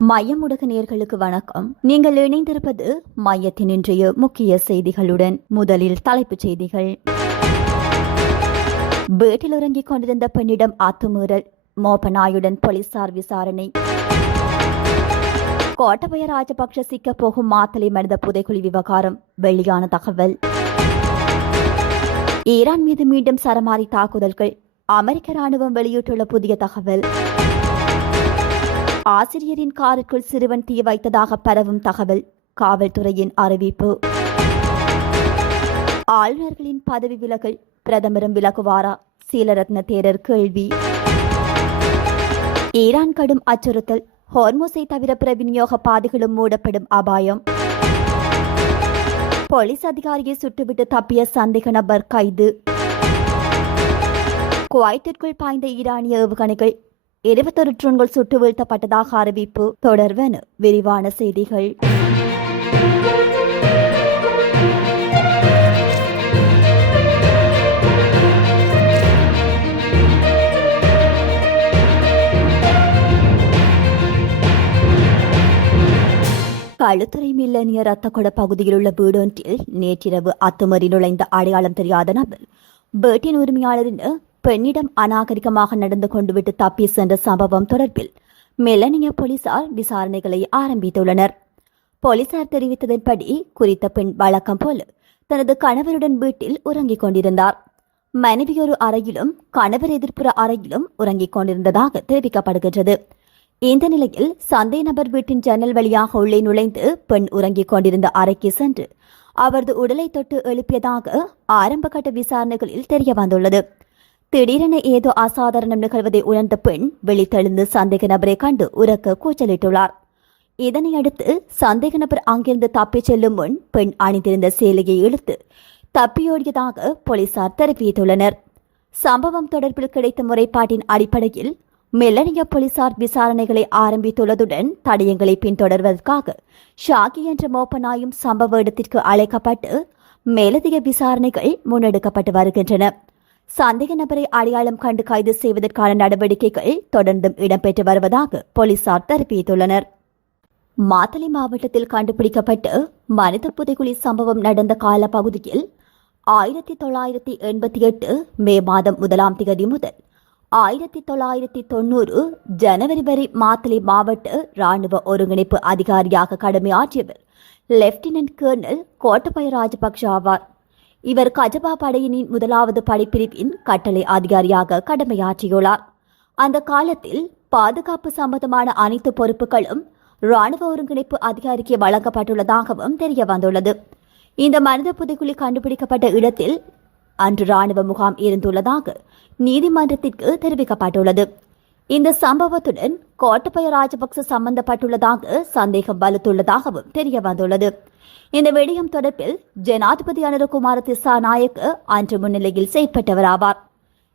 மையம் ஊடக நேயர்களுக்கு வணக்கம். நீங்கள் இணைந்திருப்பது மையத்தின் இன்றைய முக்கிய செய்திகளுடன். முதலில் தலைப்புச் செய்திகள். வீட்டில் உறங்கிக் கொண்டிருந்த பெண்ணிடம் அத்துமீறல், மோப்பநாயுடன் போலீசார் விசாரணை. கோட்டபய ராஜபக்ஷ சிக்கப் போகும் மாத்தளை மனித புதைக்குழி விவகாரம் வெளியான தகவல். ஈரான் மீது மீண்டும் சரமாரி தாக்குதல்கள், அமெரிக்க ராணுவம் வெளியிட்டுள்ள புதிய தகவல். ஆசிரியரின் காருக்குள் சிறுவன் தீ வைத்ததாக பரவும் தகவல், காவல்துறையின் அறிவிப்பு. ஆளுநர்களின் பதவி விலகல், பிரதமரும் விலகுவாரா? சீலரத்ன தேரர் கேள்வி. ஈரான் கடும் அச்சுறுத்தல், ஹோர்முஸை தவிர பிற விநியோக பாதைகளும் மூடப்படும் அபாயம். போலீஸ் அதிகாரியை சுட்டுவிட்டு தப்பிய சந்தேக நபர் கைது. குவைத்திற்குள் பாய்ந்த ஈரானிய ஏவுகணைகள், 21 ட்ரோன்கள் சுட்டு வீழ்த்தப்பட்டதாக அறிவிப்பு. தொடர்வன விரிவான செய்திகள். களுத்துறை மில்லனிய ரத்தகொட பகுதியில் உள்ள வீடொன்றில் நேற்றிரவு அத்துமீறி நுழைந்த அடையாளம் தெரியாத நபர் வீட்டின் உரிமையாளரின் பெண்ணிடம் அநாகரிகமாக நடந்து கொண்டுவிட்டு தப்பி சென்ற சம்பவம் தொடர்பில் மெலனிய போலீசார் விசாரணைகளை ஆரம்பித்துள்ளனர். போலீசார் தெரிவித்ததன்படி குறித்த பெண் வழக்கம் போல தனது கணவருடன் வீட்டில் உறங்கிக் கொண்டிருந்தார். மனைவி ஒரு அறையிலும் கணவர் எதிர்ப்புற அறையிலும் உறங்கிக் கொண்டிருந்ததாக தெரிவிக்கப்படுகின்றது. இந்த நிலையில் சந்தேக நபர் வீட்டின் ஜன்னல் வழியாக உள்ளே நுழைந்து பெண் உறங்கிக் கொண்டிருந்த அறைக்கு சென்று அவரது உடலை தொட்டு எழுப்பியதாக ஆரம்பகட்ட விசாரணைகளில் தெரிய வந்துள்ளது. திடீரென ஏதோ அசாதாரணம் நிகழ்வதை உணர்ந்த பெண் வெளித்தெழுந்து சந்தேக நபரை கண்டு உரக்க கூச்சலிட்டுள்ளார். இதனையடுத்து சந்தேக நபர் அங்கிருந்து தப்பிச் செல்லும் முன் பெண் அணிந்திருந்த சேலையை இழுத்து தப்பியோடியதாக போலீசார் தெரிவித்துள்ளனர். சம்பவம் தொடர்பில் கிடைத்த முறைப்பாட்டின் அடிப்படையில் மெலனிய போலீசார் விசாரணைகளை ஆரம்பித்துள்ளதுடன் தடயங்களை பின்தொடர்வதற்காக ஷாகி என்ற மோப்பநாயும் சம்பவ இடத்திற்கு அழைக்கப்பட்டு மேலதிக விசாரணைகள் முன்னெடுக்கப்பட்டு வருகின்றன. சந்தேக நபரை அடையாளம் கண்டு கைது செய்வதற்கான நடவடிக்கைகள் தொடர்ந்தும் இடம்பெற்று வருவதாக போலீசார் தெரிவித்துள்ளனர். மாத்தளை மாவட்டத்தில் கண்டுபிடிக்கப்பட்டு மனித புதைகுழி சம்பவம் நடந்த கால பகுதியில் 1988 மே மாதம் 1ஆம் தேதி முதல் 1990 ஜனவரி வரை மாத்தளை மாவட்ட ராணுவ ஒருங்கிணைப்பு அதிகாரியாக கடமையாற்றியவர் லெப்டினன்ட் கர்னல் கோட்டபய ராஜபக்ஷ ஆவார். இவர் கஜபா படையினின் 1வது படைப்பிரிவின் கட்டளை அதிகாரியாக கடமையாற்றியுள்ளார். அந்த காலத்தில் பாதுகாப்பு சம்பந்தமான அனைத்து பொறுப்புகளும் ராணுவ ஒருங்கிணைப்பு அதிகாரிக்கு வழங்கப்பட்டுள்ளதாகவும் தெரிய வந்துள்ளது. இந்த மனித புதைக்குழி கண்டுபிடிக்கப்பட்ட இடத்தில் அன்று ராணுவ முகாம் இருந்துள்ளதாக நீதிமன்றத்திற்கு தெரிவிக்கப்பட்டுள்ளது. இந்த சம்பவத்துடன் கோட்டபய ராஜபக்ச சம்பந்தப்பட்டுள்ளதாக சந்தேகம் வலுத்துள்ளதாகவும் தெரிய வந்துள்ளது. இந்த விடயம் தொடர்பில் ஜனாதிபதி அனுரகுமார திசாநாயக்க அன்று முன்னிலையில் செயற்பட்டவர் ஆவார்.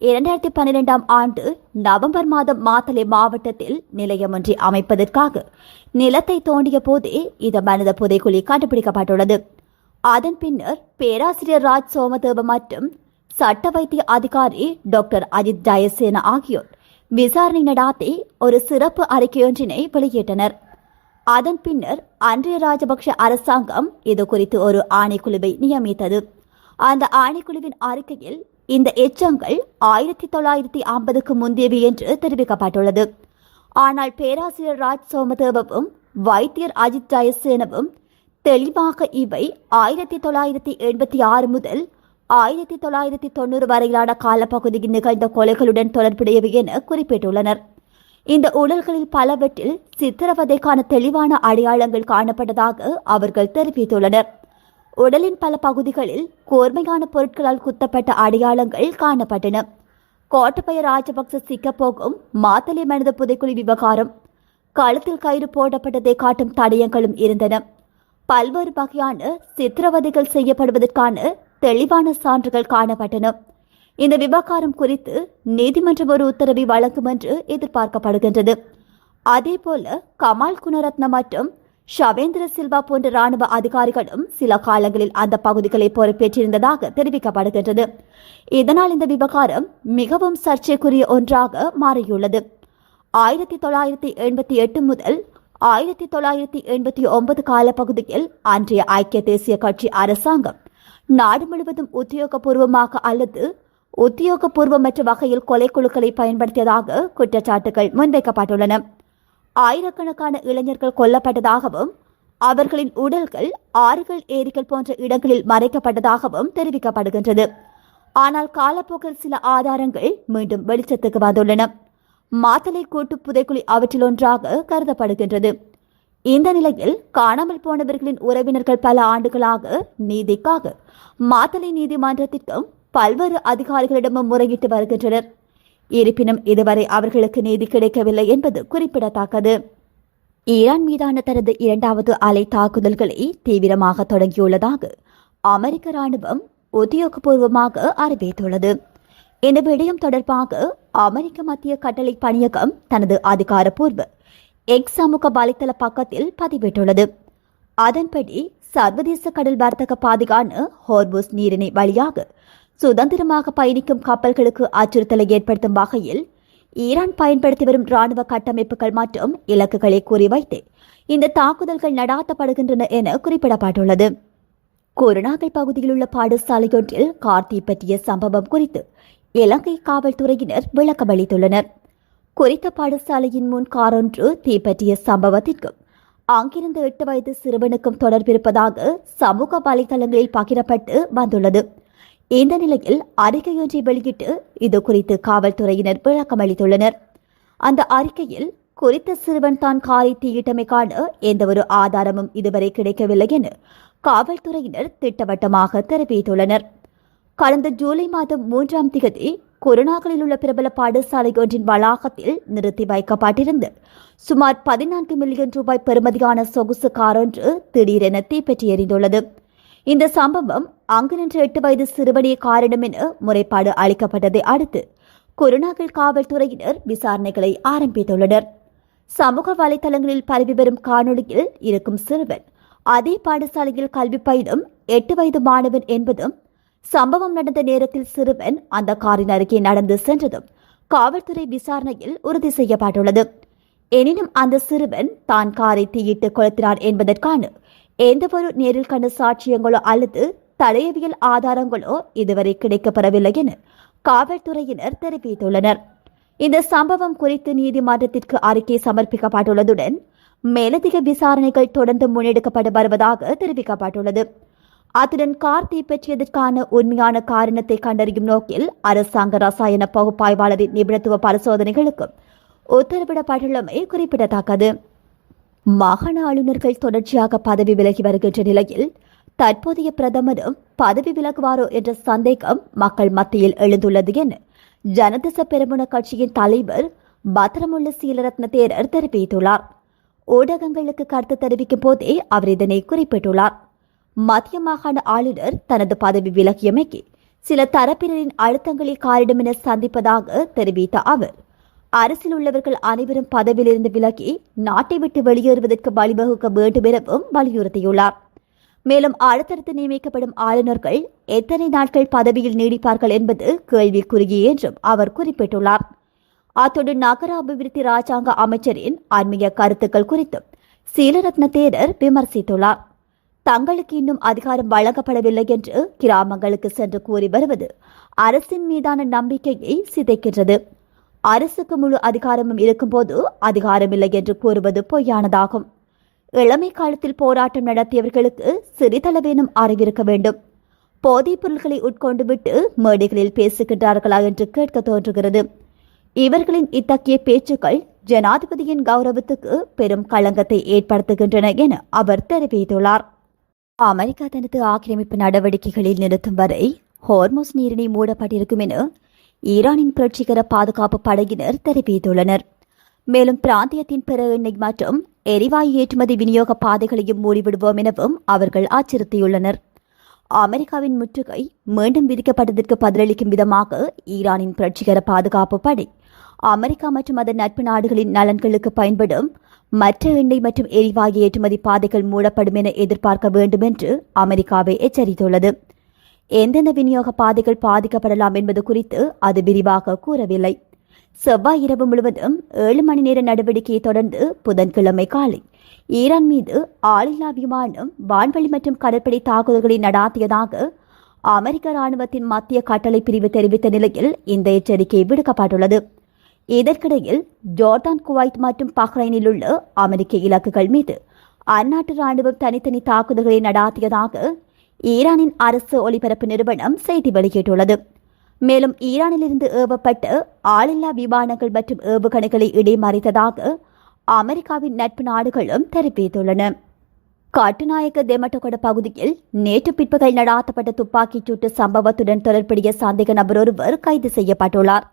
2012ஆம் ஆண்டு நவம்பர் மாதம் மாத்தளை மாவட்டத்தில் நிலையம் ஒன்றை அமைப்பதற்காக நிலத்தை தோண்டிய போதே இந்த மனித புதைக்குழி கண்டுபிடிக்கப்பட்டுள்ளது. அதன் பின்னர் பேராசிரியர் ராஜ் சோமதேவ மற்றும் சட்ட வைத்திய அதிகாரி டாக்டர் அஜித் ஜயசேன ஆகியோர் விசாரணை நடாத்தி ஒரு சிறப்பு அறிக்கையொன்றினை வெளியிட்டனர். அதன் பின்னர் அன்றைய ராஜபக்ஷ அரசாங்கம் இது குறித்து ஒரு ஆணைக்குழுவை நியமித்தது. அந்த ஆணைக்குழுவின் அறிக்கையில் இந்த எச்சங்கள் 1950க்கு முந்தையவை என்று தெரிவிக்கப்பட்டுள்ளது. ஆனால் பேராசிரியர் ராஜ் சோமதேவவும் வைத்தியர் அஜித் ஜயசேனவும் தெளிவாக இவை 1986 முதல் 1990 வரையிலான காலப்பகுதியில் நிகழ்ந்த கொலைகளுடன் தொடர்புடையவை என குறிப்பிட்டுள்ளனர். இந்த ஊழல்களில் பலவற்றில் சித்திரவதைக்கான தெளிவான அடையாளங்கள் காணப்பட்டதாக அவர்கள் தெரிவித்துள்ளனர். உடலின் பல பகுதிகளில் கூர்மையான பொருட்களால் குத்தப்பட்ட அடையாளங்கள் காணப்பட்டன. கோட்டபய ராஜபக்ச சிக்கப்போகும் மாத்தளை மனித புதைக்குழி விவகாரம், கழுத்தில் கயிறு போடப்பட்டதை காட்டும் தடயங்களும் இருந்தன. பல்வேறு வகையான சித்திரவதைகள் செய்யப்படுவதற்கான தெளிவான சான்றுகள் காணப்பட்டன. இந்த விவகாரம் குறித்து நீதிமன்றம் ஒரு உத்தரவை வழங்கும் என்று எதிர்பார்க்கப்படுகின்றது. அதேபோல கமால் குணரத்ன மற்றும் ஷவேந்திர சில்வா போன்ற ராணுவ அதிகாரிகளும் சில காலங்களில் அந்த பகுதிகளை பொறுப்பேற்றிருந்ததாக தெரிவிக்கப்படுகின்றது. இதனால் இந்த விவகாரம் மிகவும் சர்ச்சைக்குரிய ஒன்றாக மாறியுள்ளது. 1988 முதல் 1989 காலப்பகுதியில் அன்றைய ஐக்கிய தேசிய கட்சி அரசாங்கம் நாடு முழுவதும் உத்தியோகபூர்வமாக அல்லது உத்தியோகபூர்வமற்ற வகையில் கொலை குழுக்களை பயன்படுத்தியதாக குற்றச்சாட்டுகள் முன்வைக்கப்பட்டுள்ளன. ஆயிரக்கணக்கான இளைஞர்கள் கொல்லப்பட்டதாகவும் அவர்களின் உடல்கள் ஆறுகள், ஏரிகள் போன்ற இடங்களில் மறைக்கப்பட்டதாகவும் தெரிவிக்கப்படுகின்றது. ஆனால் காலப்போக்கில் சில ஆதாரங்கள் மீண்டும் வெளிச்சத்துக்கு வந்துள்ளன. மாத்தளை கூட்டு புதைக்குழி அவற்றில் ஒன்றாக கருதப்படுகின்றது. இந்த நிலையில் காணாமல் போனவர்களின் உறவினர்கள் பல ஆண்டுகளாக நீதிக்காக மாத்தளை நீதிமன்றத்திற்கும் பல்வேறு அதிகாரிகளிடமும் முறையிட்டு வருகின்றனர். இருப்பினும் இதுவரை அவர்களுக்கு நீதி கிடைக்கவில்லை என்பது குறிப்பிடத்தக்கது. ஈரான் மீதான தனது இரண்டாவது அலை தாக்குதல்களை தீவிரமாக தொடங்கியுள்ளதாக அமெரிக்க ராணுவம் உத்தியோகபூர்வமாக அறிவித்துள்ளது. இந்த விடயம் தொடர்பாக அமெரிக்க மத்திய கட்டளை பணியகம் தனது அதிகாரப்பூர்வ எக்ஸ் சமூக வலைதள பக்கத்தில் பதிவிட்டுள்ளது. அதன்படி சர்வதேச கடல் வர்த்தக பாதையான ஹோர்முஸ் நீரிணை வழியாக சுதந்திரமாக பயணிக்கும் கப்பல்களுக்கு அச்சுறுத்தலை ஏற்படுத்தும் வகையில் ஈரான் பயன்படுத்தி வரும் ராணுவ கட்டமைப்புகள் மற்றும் இலக்குகளை குறிவைத்து இந்த தாக்குதல்கள் நடாத்தப்படுகின்றன என குறிப்பிடப்பட்டுள்ளது. குருநாகல் பகுதியில் உள்ள பாடசாலையொன்றில் கார் தீப்பற்றிய சம்பவம் குறித்து இலங்கை காவல்துறையினர் விளக்கமளித்துள்ளனர். குறித்த பாடசாலையின் முன் கார் ஒன்று தீப்பற்றிய சம்பவத்திற்கும் அங்கிருந்த 8 வயது சிறுவனுக்கும் தொடர்பிருப்பதாக சமூக வலைதளங்களில் பகிரப்பட்டு வந்துள்ளது. இந்த நிலையில் அறிக்கையொன்றை வெளியிட்டு இது குறித்து காவல்துறையினர் விளக்கமளித்துள்ளனர். அந்த அறிக்கையில் குறித்த சிறுவன் தான் காரை தீயிட்டமைக்கான எந்தவொரு ஆதாரமும் இதுவரை கிடைக்கவில்லை என காவல்துறையினர் திட்டவட்டமாக தெரிவித்துள்ளனர். கடந்த ஜூலை மாதம் 3ஆம் தேதி குருநாகலில் உள்ள பிரபல பாடசாலை ஒன்றின் வளாகத்தில் நிறுத்தி வைக்கப்பட்டிருந்த சுமார் 14 மில்லியன் ரூபாய் பெறுமதியான சொகுசு கார் ஒன்று திடீரென தீப்பற்றி எறிந்துள்ளது. இந்த சம்பவம் அங்கு நின்ற 8 வயது சிறுவனிய காரிடம் என முறைப்பாடு அளிக்கப்பட்டதை அடுத்து குருநாகல் காவல்துறையினர் விசாரணைகளை ஆரம்பித்துள்ளனர். சமூக வலைதளங்களில் பரவி வரும் காணொலியில் இருக்கும் சிறுவன் அதே பாடசாலையில் கல்வி பயிலும் 8 வயது மாணவன் என்பதும், சம்பவம் நடந்த நேரத்தில் சிறுவன் அந்த காரின் அருகே நடந்து சென்றதும் காவல்துறை விசாரணையில் உறுதி செய்யப்பட்டுள்ளது. எனினும் அந்த சிறுவன் தான் காரை தீயிட்டு கொளுத்தினார் என்பதற்கான எந்தவொரு நேரில் கண்ட சாட்சியங்களோ அல்லது தடயவியல் ஆதாரங்களோ இதுவரை கிடைக்கப்பெறவில்லை என காவல்துறையினர் தெரிவித்துள்ளனர். இந்த சம்பவம் குறித்து நீதிமன்றத்திற்கு அறிக்கை சமர்ப்பிக்கப்பட்டுள்ளதுடன் மேலதிக விசாரணைகள் தொடர்ந்து முன்னெடுக்கப்பட்டு வருவதாக தெரிவிக்கப்பட்டுள்ளது. அத்துடன் கார் தீப்பற்றியதற்கான உண்மையான காரணத்தை கண்டறியும் நோக்கில் அரசாங்க ரசாயன பகுப்பாய்வாளரின் நிபுணத்துவ பரிசோதனைகளுக்கும் உத்தரவிடப்பட்டுள்ளமை குறிப்பிடத்தக்கது. மாகாண ஆளுநர்கள் தொடர்ச்சியாக பதவி விலகி வருகின்ற நிலையில் தற்போதைய பிரதமரும் பதவி விலகுவாரோ என்ற சந்தேகம் மக்கள் மத்தியில் எழுந்துள்ளது என ஜனதச பெரமுன கட்சியின் தலைவர் பத்திரமுள்ள சீலரத்ன தேரர் தெரிவித்துள்ளார். ஊடகங்களுக்கு கருத்து தெரிவிக்கும் போதே அவர் இதனை குறிப்பிட்டுள்ளார். மத்திய மாகாண ஆளுநர் தனது பதவி விலகியமைக்கு சில தரப்பினரின் அழுத்தங்களை காரிடம் என சந்திப்பதாக தெரிவித்த அவர், அரசில் உள்ளவர்கள் அனைவரும் பதவியிலிருந்து விலகி நாட்டை விட்டு வெளியேறுவதற்கு வழிவகுக்க வேண்டும் எனவும் வலியுறுத்தியுள்ளார். மேலும் அடுத்தடுத்து நியமிக்கப்படும் ஆளுநர்கள் எத்தனை நாட்கள் பதவியில் நீடிப்பார்கள் என்பது கேள்விக்குறியே என்றும் அவர் குறிப்பிட்டுள்ளார். அத்தோடு நகர அபிவிருத்தி ராஜாங்க அமைச்சரின் ஆன்மீக கருத்துக்கள் குறித்தும் சீலரத்ன தேரர் விமர்சித்துள்ளார். தங்களுக்கு இன்னும் அதிகாரம் வழங்கப்படவில்லை என்று கிராமங்களுக்கு சென்று கூறி வருவது அரசின் மீதான நம்பிக்கையை சிதைக்கின்றது. அரசுக்கு முழு அதிகாரமும் இருக்கும்போது அதிகாரமில்லை என்று கூறுவது பொய்யானதாகும். இளமை காலத்தில் போராட்டம் நடத்தியவர்களுக்கு சிறிதளவேனும் அறிவிருக்க வேண்டும். போதைப் பொருட்களை உட்கொண்டு விட்டு மேடைகளில் பேசுகின்றார்களா என்று கேட்க தோன்றுகிறது. இவர்களின் இத்தகைய பேச்சுக்கள் ஜனாதிபதியின் கௌரவத்துக்கு பெரும் களங்கத்தை ஏற்படுத்துகின்றன என அவர் தெரிவித்துள்ளார். அமெரிக்கா தனது ஆக்கிரமிப்பு நடவடிக்கைகளில் நிறுத்தும் வரை ஹோர்முஸ் நீரிணை மூடப்பட்டிருக்கும் என ஈரானின் புரட்சிகர பாதுகாப்பு படையினர் தெரிவித்துள்ளனர். மேலும் பிராந்தியத்தின் பிற எண்ணெய் மற்றும் எரிவாயு ஏற்றுமதி விநியோக பாதைகளையும் மூடிவிடுவோம் எனவும் அவர்கள் அச்சுறுத்தியுள்ளனர். அமெரிக்காவின் முற்றுகை மீண்டும் விதிக்கப்பட்டதற்கு பதிலளிக்கும் விதமாக ஈரானின் புரட்சிகர பாதுகாப்பு படை அமெரிக்கா மற்றும் அதன் நட்பு நாடுகளின் நலன்களுக்கு பயன்படும் மற்ற எண்ணெய் மற்றும் எரிவாயு ஏற்றுமதி பாதைகள் மூடப்படும் என எதிர்பார்க்க வேண்டும் என்று அமெரிக்காவை எச்சரித்துள்ளது. எந்தெந்த விநியோக பாதைகள் பாதிக்கப்படலாம் என்பது குறித்து அது விரிவாக கூறவில்லை. செவ்வாய் இரவு முழுவதும் 7 மணி நேர நடவடிக்கையை தொடர்ந்து புதன்கிழமை காலை ஈரான் மீது ஆளில்லா விமானம், வான்வெளி மற்றும் கடற்படை தாக்குதல்களை நடாத்தியதாக அமெரிக்க ராணுவத்தின் மத்திய கட்டளை பிரிவு தெரிவித்த நிலையில் இந்த எச்சரிக்கை விடுக்கப்பட்டுள்ளது. இதற்கிடையில் ஜோர்தான், குவைத் மற்றும் பஹ்ரைனில் உள்ள அமெரிக்க இலக்குகள் மீது அந்நாட்டு ராணுவம் தனித்தனி தாக்குதல்களை நடாத்தியதாக ஈரானின் அரசு ஒலிபரப்பு நிறுவனம் செய்தி வெளியிட்டுள்ளது. மேலும் ஈரானிலிருந்து ஏவப்பட்ட ஆளில்லா விமானங்கள் மற்றும் ஏவுகணைகளை இடைமறித்ததாக அமெரிக்காவின் நட்பு நாடுகளும் தெரிவித்துள்ளன. கட்டுநாயக்க தெமட்டகொட பகுதியில் நேற்று பிற்பகல் நடாத்தப்பட்ட துப்பாக்கிச் சூட்டு சம்பவத்துடன் தொடர்புடைய சந்தேக நபர் ஒருவர் கைது செய்யப்பட்டுள்ளார்.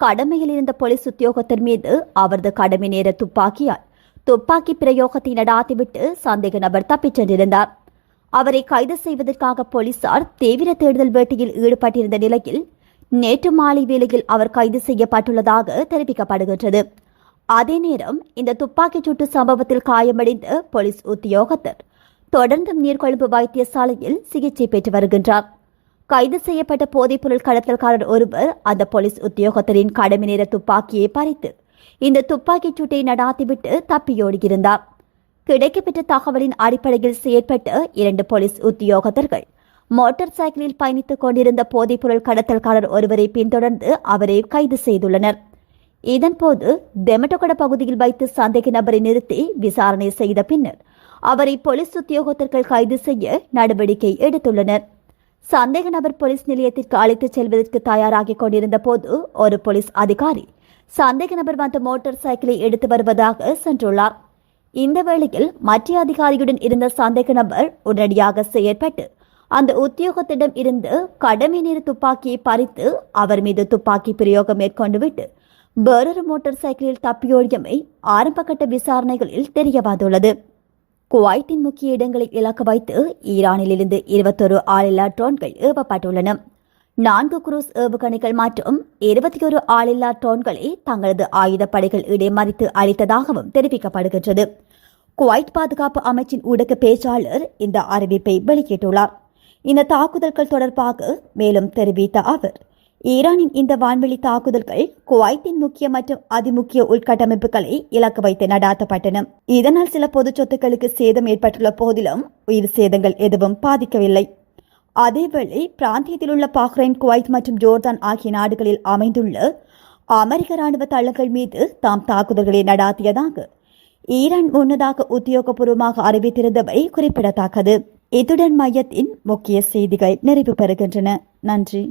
கடமையில் இருந்த போலீஸ் உத்தியோகத்தர் மீது அவரது கடமை நேர துப்பாக்கி பிரயோகத்தை நடாத்திவிட்டு சந்தேக நபர் தப்பிச் சென்றிருந்தார். அவரை கைது செய்வதற்காக போலீசார் தீவிர தேடுதல் வேட்டையில் ஈடுபட்டிருந்த நிலையில் நேற்று மாலை வேளையில் அவர் கைது செய்யப்பட்டுள்ளதாக தெரிவிக்கப்படுகின்றது. அதே நேரம் இந்த துப்பாக்கிச் சூட்டு சம்பவத்தில் காயமடைந்த போலீஸ் உத்தியோகத்தர் தொடர்ந்து நீர்கொழும்பு வைத்தியசாலையில் சிகிச்சை பெற்று வருகின்றார். கைது செய்யப்பட்ட போதைப்பொருள் கடத்தல்காரர் ஒருவர் அந்த போலீஸ் உத்தியோகத்தரின் கடமை நேர துப்பாக்கியை பறித்து இந்த துப்பாக்கிச் சூட்டை நடாத்திவிட்டு தப்பியோடியிருந்தார். கிடைக்கப்பெற்ற தகவலின் அடிப்படையில் செயற்பட்ட 2 போலீஸ் உத்தியோகத்தர்கள் மோட்டார் சைக்கிளில் பயணித்துக் கொண்டிருந்த போதைப்பொருள் கடத்தல்காரர் ஒருவரை பின்தொடர்ந்து அவரை கைது செய்துள்ளனர். இதன்போது தெமட்டகொட பகுதியில் வைத்து சந்தேக நபரை நிறுத்தி விசாரணை செய்த பின்னர் அவரை போலீஸ் உத்தியோகத்தர்கள் கைது செய்ய நடவடிக்கை எடுத்துள்ளனர். சந்தேக நபர் போலீஸ் நிலையத்திற்கு அழைத்துச் செல்வதற்கு தயாராகிக் கொண்டிருந்த போது ஒரு போலீஸ் அதிகாரி சந்தேக நபர் வந்த மோட்டார் சைக்கிளை எடுத்து வருவதாக சென்றுள்ளார். இந்த வேளையில் மற்ற அதிகாரியுடன் இருந்த சந்தேக நபர் உடனடியாக செயற்பட்டு அந்த உத்தியோகத்திடம் இருந்து கடமை நேர துப்பாக்கியை பறித்து அவர் மீது துப்பாக்கி பிரயோகம் மேற்கொண்டுவிட்டு வேறொரு மோட்டார் சைக்கிளில் தப்பியோடியமை ஆரம்பகட்ட விசாரணைகளில் தெரியவந்துள்ளது. குவைத்தின் முக்கிய இடங்களை இலக்கு வைத்து ஈரானிலிருந்து 21 ஆளில்லா ட்ரோன்கள் ஏவப்பட்டுள்ளன. 4 குரூஸ் ஏவுகணைகள் மற்றும் 21 ஆளில்லா ட்ரோன்களை தங்களது ஆயுதப்படைகள் இடைமறித்து அளித்ததாகவும் தெரிவிக்கப்படுகின்றது. குவைத் பாதுகாப்பு அமைச்சின் ஊடக பேச்சாளர் இந்த அறிவிப்பை வெளியிட்டுள்ளார். இந்த தாக்குதல்கள் தொடர்பாக மேலும் தெரிவித்த அவர், ஈரானின் இந்த வான்வெளி தாக்குதல்கள் குவைத்தின் முக்கிய மற்றும் அதிமுக்கிய உள்கட்டமைப்புகளை இலக்கு வைத்து நடாத்தப்பட்டன. இதனால் சில பொது சொத்துக்களுக்கு சேதம் ஏற்பட்டுள்ள போதிலும் உயிர் சேதங்கள் எதுவும் பாதிக்கவில்லை. அதேவேளை பிராந்தியத்தில் உள்ள பஹ்ரைன், குவைத் மற்றும் ஜோர்தான் ஆகிய நாடுகளில் அமைந்துள்ள அமெரிக்க ராணுவ தளங்கள் மீது தாம் தாக்குதல்களை நடாத்தியதாக ஈரான் முன்னதாக உத்தியோகபூர்வமாக அறிவித்திருந்தவை குறிப்பிடத்தக்கது. இத்துடன் மையத்தின் முக்கிய செய்திகள் நிறைவு பெறுகின்றன. நன்றி.